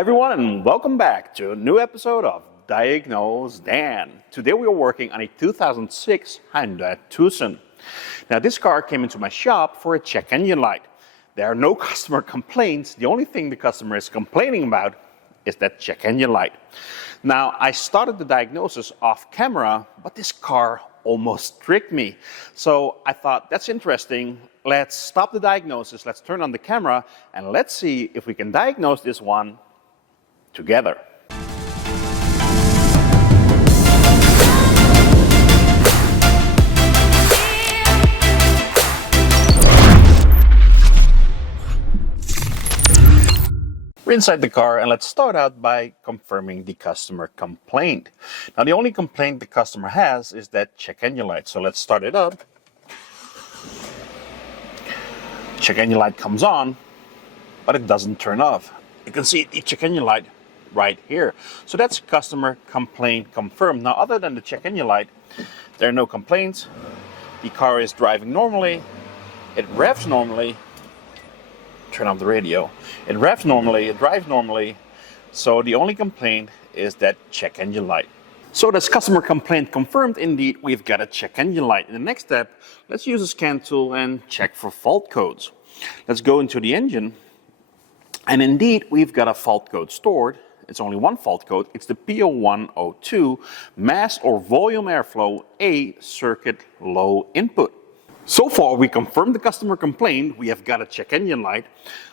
Hi everyone, and welcome back to a new episode of Diagnose Dan. Today we are working on a 2006 Hyundai Tucson. Now this car came into my shop for a check engine light. There are no customer complaints. The only thing the customer is complaining about is that check engine light. Now I started the diagnosis off camera, but this car almost tricked me. So I thought, that's interesting. Let's stop the diagnosis, let's turn on the camera, and let's see if we can diagnose this one together. We're inside the car, and let's start out by confirming the customer complaint. Now the only complaint the customer has is that check engine light. So let's start it up. Check engine light comes on, but it doesn't turn off. You can see the check engine light right here. So that's customer complaint confirmed. Now other than the check engine light, there are no complaints. The car is driving normally. It revs normally. Turn off the radio. It revs normally, it drives normally. So the only complaint is that check engine light. So that's customer complaint confirmed. Indeed, we've got a check engine light. In the next step, let's use a scan tool and check for fault codes. Let's go into the engine. And indeed, we've got a fault code stored. It's only one fault code. It's the P0102, mass or volume airflow A circuit low input. So far, we confirmed the customer complaint. We have got a check engine light.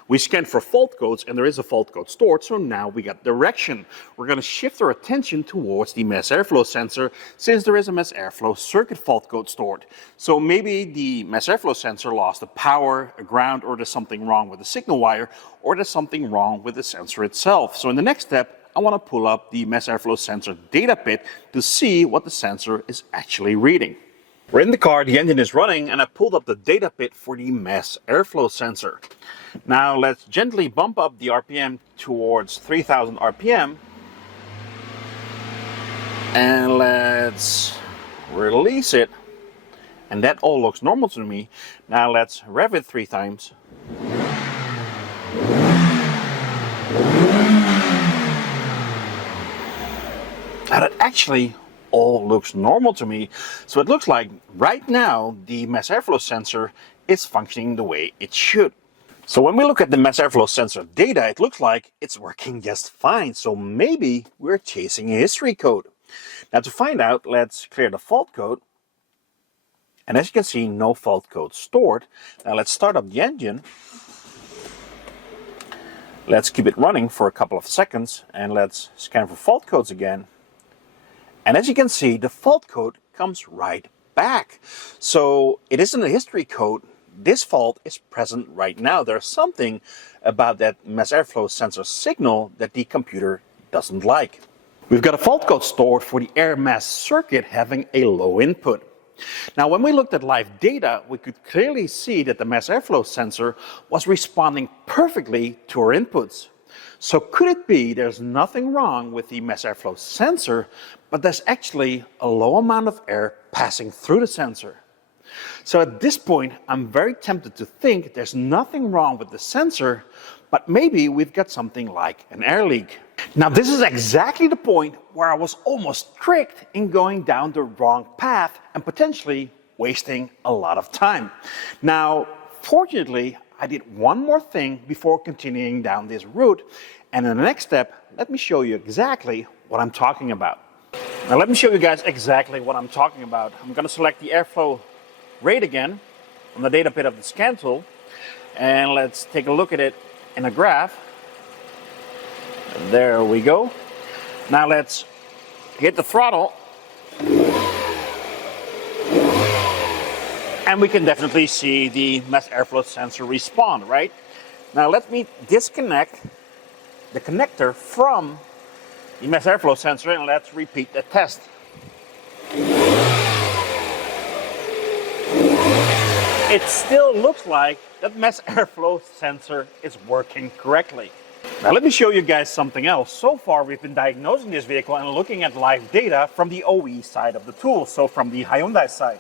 We scanned for fault codes, and there is a fault code stored. So now we got direction. We're going to shift our attention towards the mass airflow sensor, since there is a mass airflow circuit fault code stored. So maybe the mass airflow sensor lost a power, a ground, or there's something wrong with the signal wire, or there's something wrong with the sensor itself. So in the next step, I want to pull up the mass airflow sensor data bit to see what the sensor is actually reading. We're in the car, the engine is running, and I pulled up the data bit for the mass airflow sensor. Now let's gently bump up the RPM towards 3000 RPM. And let's release it. And that all looks normal to me. Now let's rev it 3 times. Now that actually all looks normal to me. So it looks like right now the mass airflow sensor is functioning the way it should. So when we look at the mass airflow sensor data, it looks like it's working just fine. So maybe we're chasing a history code. Now to find out, let's clear the fault code. And as you can see, no fault code stored. Now let's start up the engine. Let's keep it running for a couple of seconds, and let's scan for fault codes again. And as you can see, the fault code comes right back. So it isn't a history code. This fault is present right now. There's something about that mass airflow sensor signal that the computer doesn't like. We've got a fault code stored for the air mass circuit having a low input. Now, when we looked at live data, we could clearly see that the mass airflow sensor was responding perfectly to our inputs. So could it be there's nothing wrong with the mass airflow sensor, but there's actually a low amount of air passing through the sensor? So at this point, I'm very tempted to think there's nothing wrong with the sensor, but maybe we've got something like an air leak. Now this is exactly the point where I was almost tricked in going down the wrong path and potentially wasting a lot of time. Now, fortunately, I did one more thing before continuing down this route, and in the next step, let me show you exactly what I'm talking about. Now let me show you guys exactly what I'm talking about. I'm going to select the airflow rate again on the data bit of the scan tool, and let's take a look at it in a graph. There we go. Now let's hit the throttle. And we can definitely see the mass airflow sensor respond, right? Now let me disconnect the connector from the mass airflow sensor, and let's repeat the test. It still looks like that mass airflow sensor is working correctly. Now let me show you guys something else. So far we've been diagnosing this vehicle and looking at live data from the OE side of the tool, so from the Hyundai side.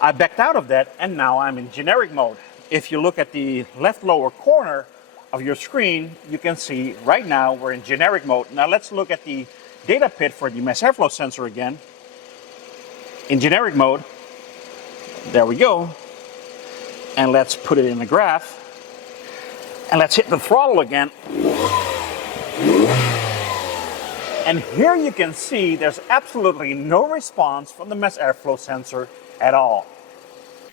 I backed out of that, and now I'm in generic mode. If you look at the left lower corner of your screen, you can see right now we're in generic mode. Now let's look at the data pit for the mass airflow sensor again. In generic mode, there we go. And let's put it in the graph. And let's hit the throttle again. And here you can see there's absolutely no response from the mass airflow sensor at all.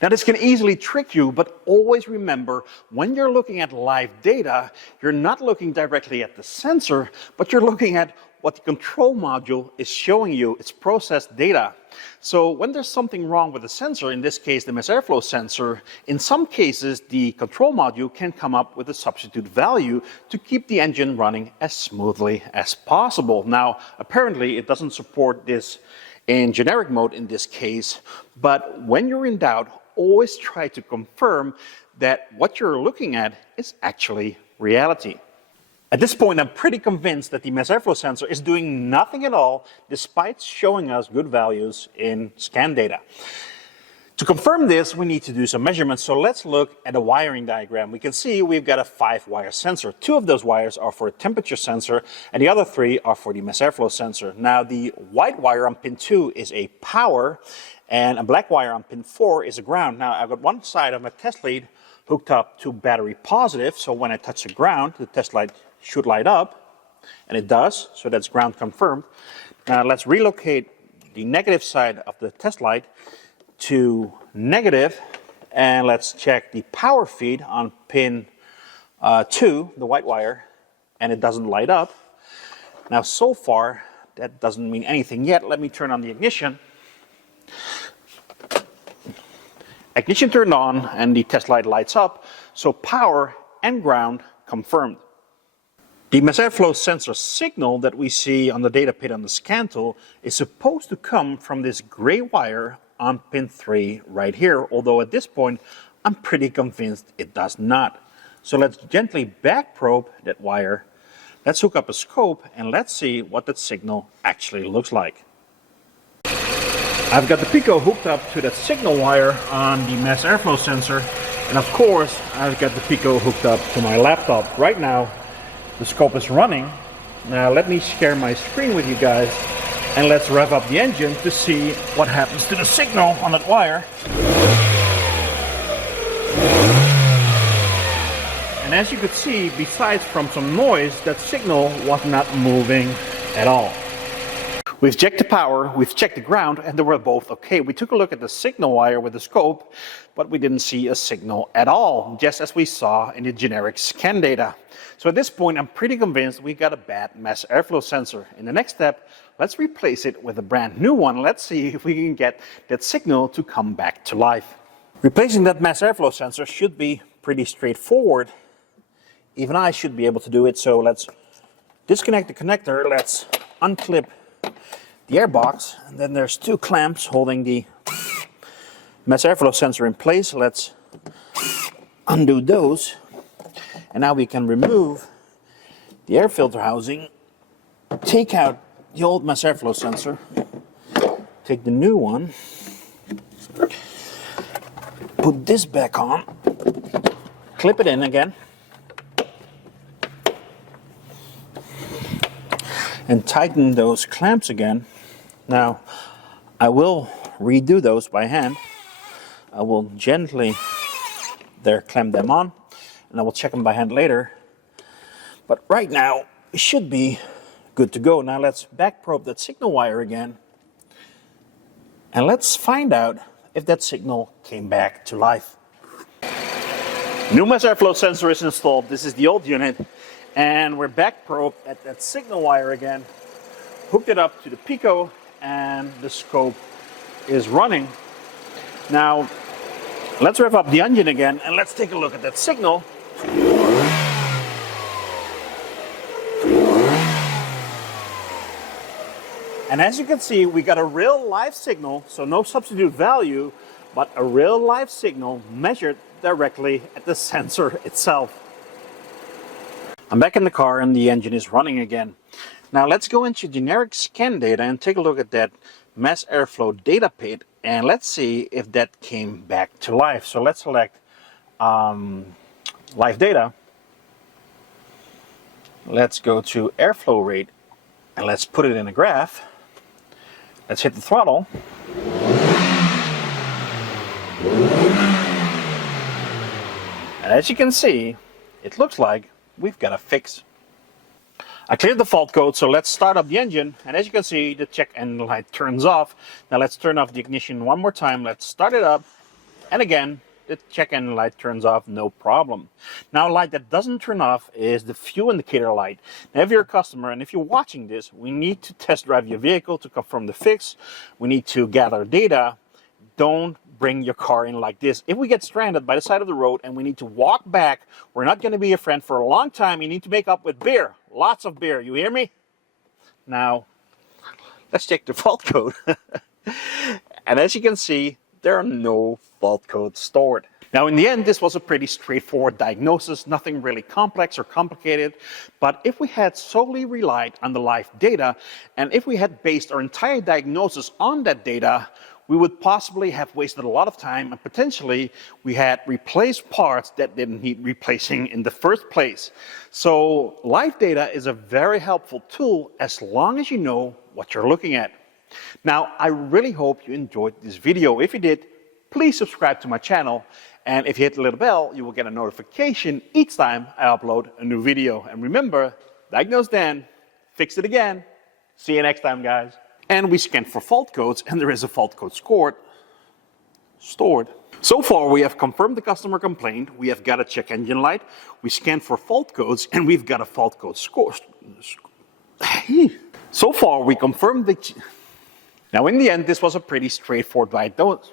Now this can easily trick you, but always remember, when you're looking at live data, you're not looking directly at the sensor, but you're looking at what the control module is showing you, its processed data. So when there's something wrong with the sensor, in this case the mass airflow sensor, in some cases the control module can come up with a substitute value to keep the engine running as smoothly as possible. Now apparently it doesn't support this in generic mode in this case, but when you're in doubt, always try to confirm that what you're looking at is actually reality. At this point, I'm pretty convinced that the mass airflow sensor is doing nothing at all despite showing us good values in scan data. To confirm this, we need to do some measurements. So let's look at a wiring diagram. We can see we've got a 5-wire sensor. 2 of those wires are for a temperature sensor and the other 3 are for the mass airflow sensor. Now the white wire on pin 2 is a power and a black wire on pin 4 is a ground. Now I've got one side of my test lead hooked up to battery positive, so when I touch the ground, the test light should light up, and it does, so that's ground confirmed. Now let's relocate the negative side of the test light to negative, and let's check the power feed on pin 2, the white wire, and it doesn't light up. Now so far, that doesn't mean anything yet. Let me turn on the ignition. Ignition turned on and the test light lights up, so power and ground confirmed. The mass airflow sensor signal that we see on the data pit on the scan tool is supposed to come from this gray wire on pin 3 right here, although at this point I'm pretty convinced it does not. So let's gently back probe that wire, let's hook up a scope and let's see what that signal actually looks like. I've got the Pico hooked up to that signal wire on the mass airflow sensor, and of course I've got the Pico hooked up to my laptop. Right now the scope is running. Now let me share my screen with you guys and let's rev up the engine to see what happens to the signal on that wire. And as you could see, besides from some noise, that signal was not moving at all. We've checked the power, we've checked the ground, and they were both okay. We took a look at the signal wire with the scope, but we didn't see a signal at all, just as we saw in the generic scan data. So at this point, I'm pretty convinced we got a bad mass airflow sensor. In the next step, let's replace it with a brand new one. Let's see if we can get that signal to come back to life. Replacing that mass airflow sensor should be pretty straightforward. Even I should be able to do it, so let's disconnect the connector, let's unclip the airbox, and then there's 2 clamps holding the mass airflow sensor in place. Let's undo those, and now we can remove the air filter housing, take out the old mass airflow sensor, take the new one, put this back on, clip it in again, and tighten those clamps again. Now, I will redo those by hand. I will gently clamp them on, and I will check them by hand later. But right now, it should be good to go. Now let's back probe that signal wire again, and let's find out if that signal came back to life. New mass airflow sensor is installed. This is the old unit. And we're back probed at that signal wire again, hooked it up to the Pico, and the scope is running. Now, let's rev up the engine again and let's take a look at that signal. And as you can see, we got a real live signal, so no substitute value, but a real live signal measured directly at the sensor itself. I'm back in the car and the engine is running again. Now let's go into generic scan data and take a look at that mass airflow data pit, and let's see if that came back to life. So let's select live data. Let's go to airflow rate and let's put it in a graph. Let's hit the throttle. And as you can see, it looks like we've got a fix. I cleared the fault code, so let's start up the engine. And as you can see, the check engine light turns off. Now let's turn off the ignition one more time. Let's start it up. And again, the check engine light turns off, no problem. Now a light that doesn't turn off is the fuel indicator light. Now if you're a customer and if you're watching this, we need to test drive your vehicle to confirm the fix. We need to gather data. Don't bring your car in like this. If we get stranded by the side of the road and we need to walk back, we're not going to be your friend for a long time. You need to make up with beer. Lots of beer. You hear me? Now, let's check the fault code. And as you can see, there are no fault codes stored. Now, in the end, this was a pretty straightforward diagnosis, nothing really complex or complicated. But if we had solely relied on the live data, and if we had based our entire diagnosis on that data, we would possibly have wasted a lot of time, and potentially we had replaced parts that didn't need replacing in the first place. So live data is a very helpful tool as long as you know what you're looking at. Now, I really hope you enjoyed this video. If you did, please subscribe to my channel. And if you hit the little bell, you will get a notification each time I upload a new video. And remember, diagnose then, fix it again. See you next time, guys. And we scanned for fault codes, and there is a fault code stored. So far, we have confirmed the customer complaint. We have got a check engine light. We scanned for fault codes, and we've got a fault code score. So far, we confirmed the... Now, in the end, this was a pretty straightforward diagnosis.